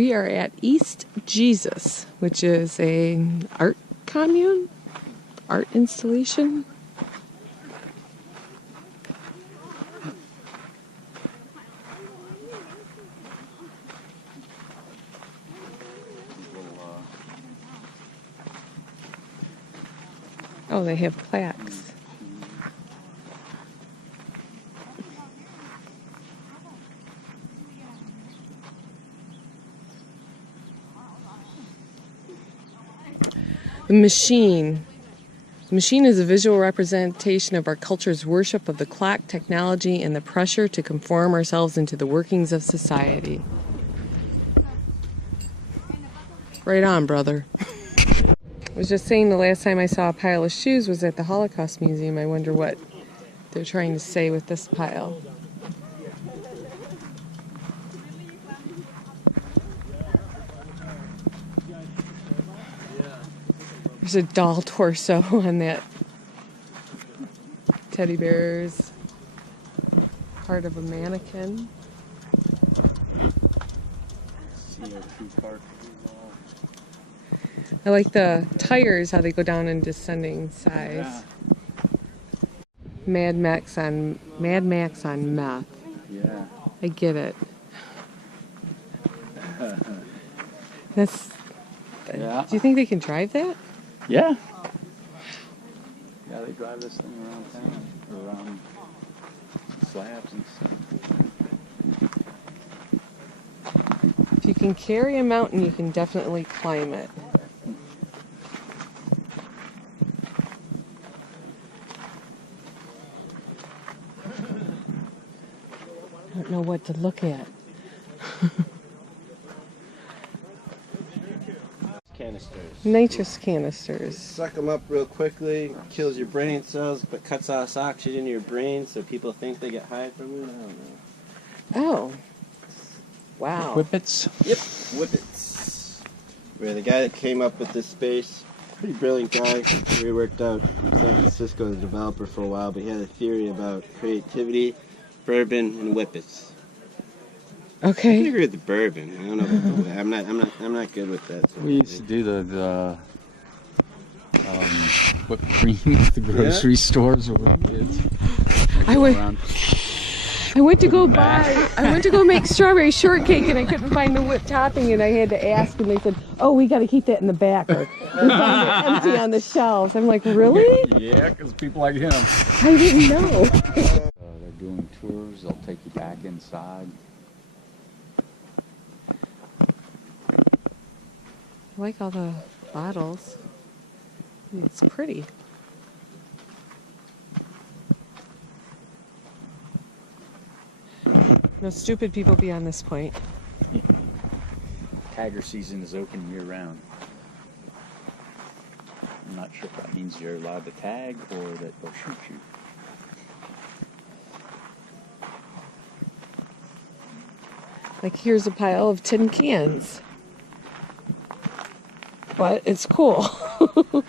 We are at East Jesus, which is an art commune, art installation. Oh, they have plaques. The machine. The machine is a visual representation of our culture's worship of the clock, technology, and the pressure to conform ourselves into the workings of society. Right on, brother. I was just saying the last time I saw a pile of shoes was at the Holocaust Museum. I wonder what they're trying to say with this pile. There's a doll torso on that teddy bear's part of a mannequin. I like the tires, how they go down in descending size. Yeah. Mad Max on meth. Yeah. I get it. That's. Yeah. Do you think they can drive that? Yeah. Yeah, they drive this thing around town, around slabs and stuff. If you can carry a mountain, you can definitely climb it. I don't know what to look at. Canisters. Nitrous canisters. Suck them up real quickly, kills your brain cells, but cuts off oxygen in your brain so people think they get high from it. I don't know. Oh. Wow. Whippets? Yep, whippets. We're the guy that came up with this space. Pretty brilliant guy. We worked out in San Francisco as a developer for a while, but he had a theory about creativity, bourbon, and whippets. I can Okay. agree with the bourbon. I don't know about the I'm not good with that. We used to do the whipped cream at the grocery stores where we kids. I went to go make strawberry shortcake and I couldn't find the whipped topping and I had to ask and they said, "Oh, we got to keep that in the back or we find it empty on the shelves." I'm like, "Really?" Yeah, because people like him. I didn't know. They're doing tours. They'll take you back inside. I like all the bottles. It's pretty. No stupid people beyond this point. Tagger season is open year round. I'm not sure if that means you're allowed to tag or that they'll shoot you. Like here's a pile of tin cans. But it's cool. I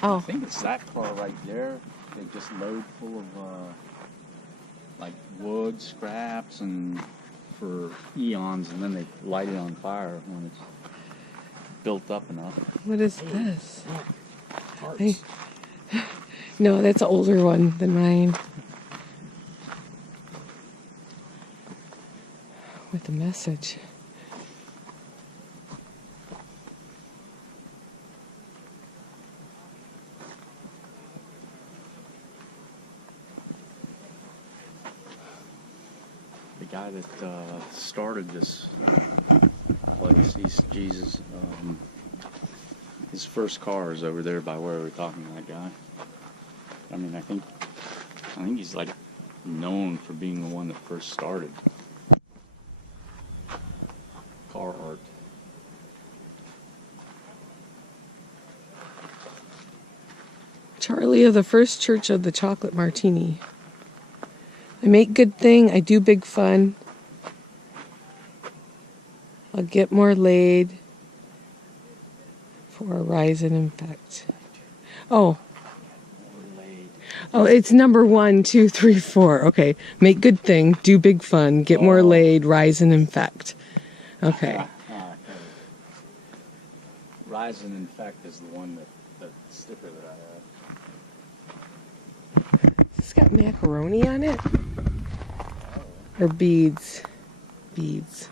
Oh, think it's that car right there. They just load full of like wood scraps and for eons, and then they light it on fire when it's built up enough. what is this? No, that's an older one than mine. With a message. The guy that started this place, East Jesus, his first car is over there by where we're talking to that guy. I mean, I think he's like known for being the one that first started car art. Charlie of the First Church of the Chocolate Martini. I make good thing, I do big fun. I'll get more laid for a rise in infect. Oh. Oh, it's number 1, 2, 3, 4. Okay. Make good thing, do big fun, get more laid, rise and infect. Okay. Rise and infect is the one that sticker that I have. It's got macaroni on it. Or beads. Beads.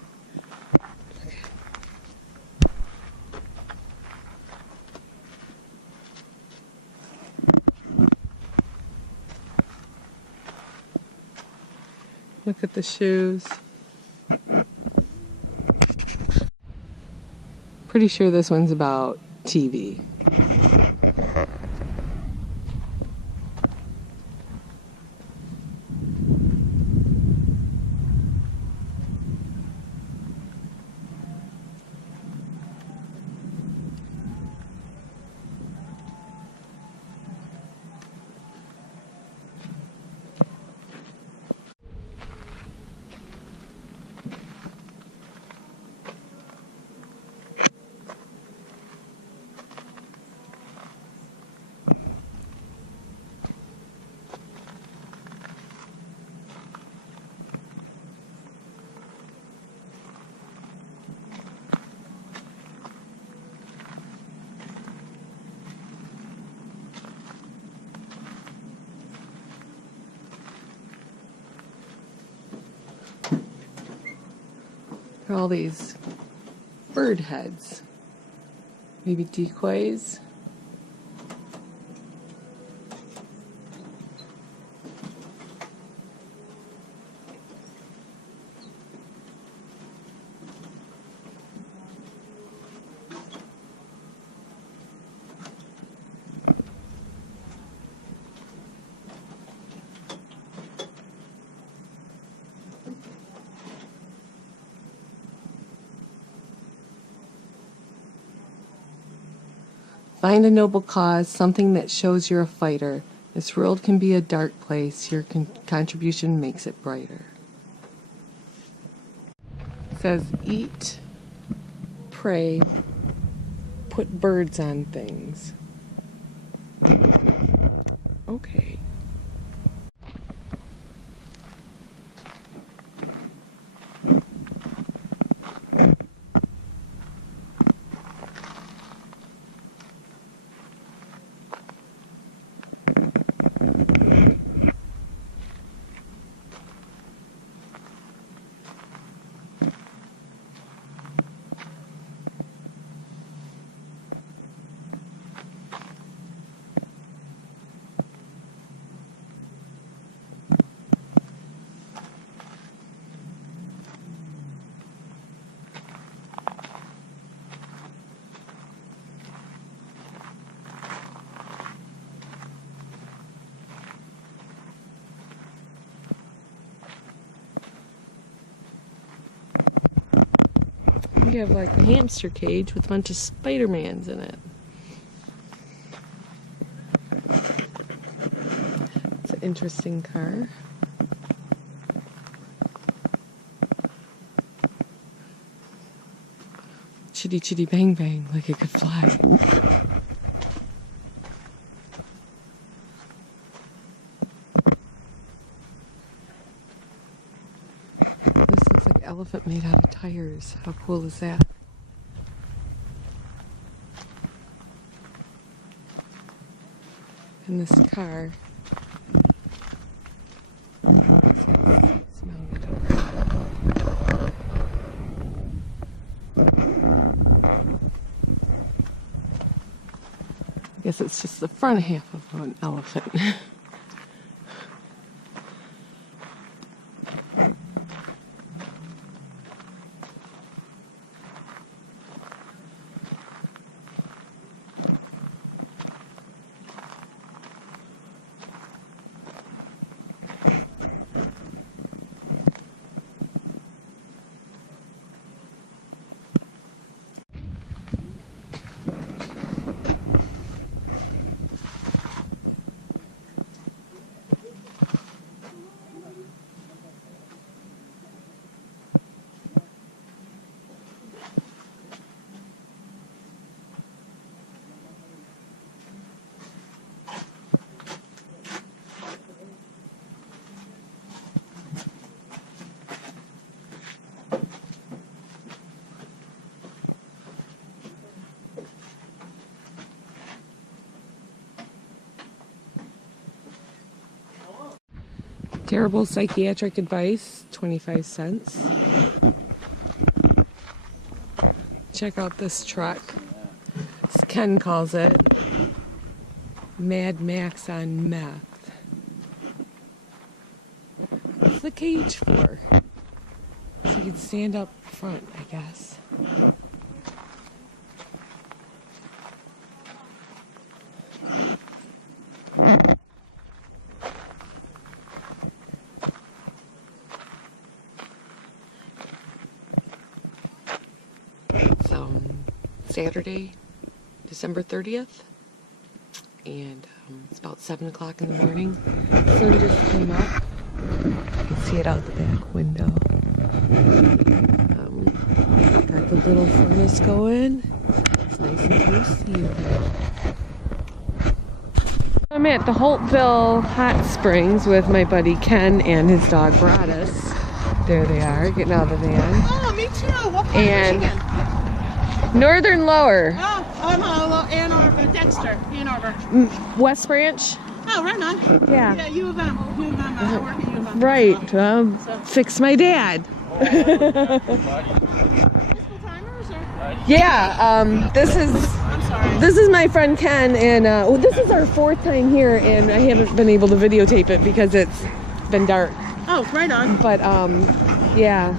Look at the shoes. Pretty sure this one's about TV. All these bird heads, maybe decoys. Find a noble cause, something that shows you're a fighter. This world can be a dark place. Your contribution makes it brighter. It says, eat, pray, put birds on things. Okay. You have like a hamster cage with a bunch of Spider-Mans in it. It's an interesting car. Chitty chitty bang bang, like it could fly. This looks like elephant made out of tires. How cool is that? And this car. Smell it. I guess it's just the front half of an elephant. Terrible psychiatric advice, 25 cents. Check out this truck. As Ken calls it, Mad Max on meth. What's the cage for? So you can stand up front, I guess. It's Saturday, December 30th, and it's about 7 o'clock in the morning. The sun just came up. You can see it out the back window. Got the little furnace going. It's nice and toasty. I'm at the Holtsville Hot Springs with my buddy Ken and his dog Broadus. There they are, getting out of the van. Oh, me too. What part And of Michigan? Northern Lower. Oh, I'm Ann Arbor, Dexter, Ann Arbor. West Branch. Oh, right on. Yeah. Yeah, U of M. U of M. I work at U of M. Right. Fix my dad. Full timers or? Yeah. This I'm sorry. is my friend Ken, and this is our 4th time here, and I haven't been able to videotape it because it's been dark. Oh, right on. But yeah,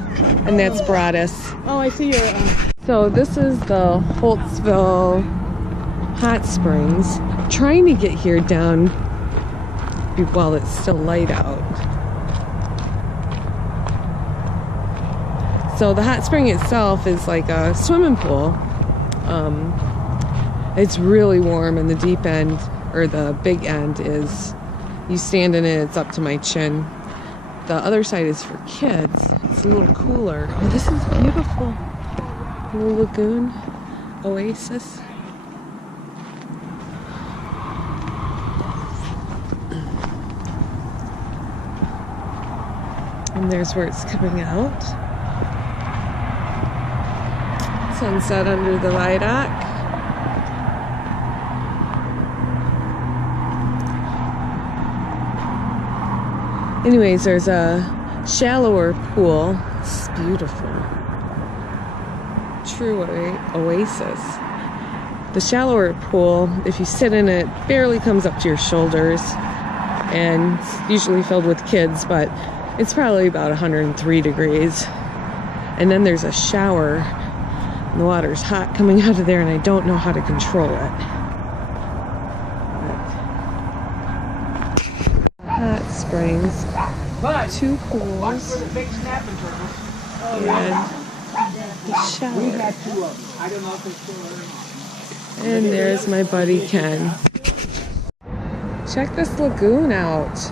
and that's Broadus. Oh, I see your. So this is the Holtsville Hot Springs. I'm trying to get here down while it's still light out. So the hot spring itself is like a swimming pool. It's really warm, and the deep end, or the big end, is you stand in it, it's up to my chin. The other side is for kids. It's a little cooler. Oh, this is beautiful. Little lagoon, oasis. And there's where it's coming out. Sunset under the viaduct. Anyways, there's a shallower pool. It's beautiful. True oasis. The shallower pool, if you sit in it, barely comes up to your shoulders, and it's usually filled with kids, but it's probably about 103 degrees. And then there's a shower, and the water's hot coming out of there, and I don't know how to control it. Hot springs, 2 pools, and the shower. And there's my buddy Ken. Check this lagoon out.